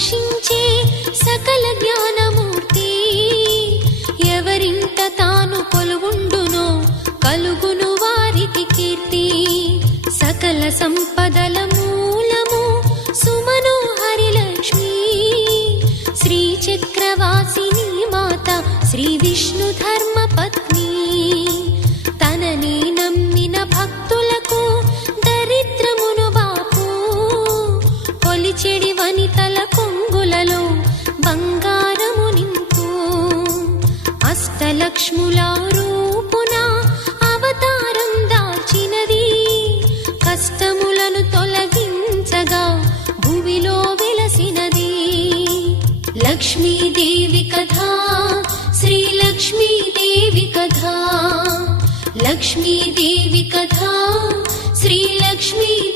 రక్షించే సకల జ్ఞానమూర్తి. ఎవరింట తాను కొలువుండునో కలుగును వారికి కీర్తి. సకల సంపదల మూలము సుమనోహరి లక్ష్మి. శ్రీ చక్రవాసిని మాత శ్రీ విష్ణు ధర్మ పత్ని. తనని నమ్మిన భక్తులకు దరిద్రమును బాపు. కొలిచెడి వనితల కొంగులలో బంగారము నింపు. అష్టలక్ష్ముల రూపున అవతారం దాల్చినది. కష్టములను తొలగించగా భూమిలో వెలసినది. లక్ష్మీదేవి కథ శ్రీ లక్ష్మీదేవి కథ. లక్ష్మీదేవి కథ శ్రీ లక్ష్మీ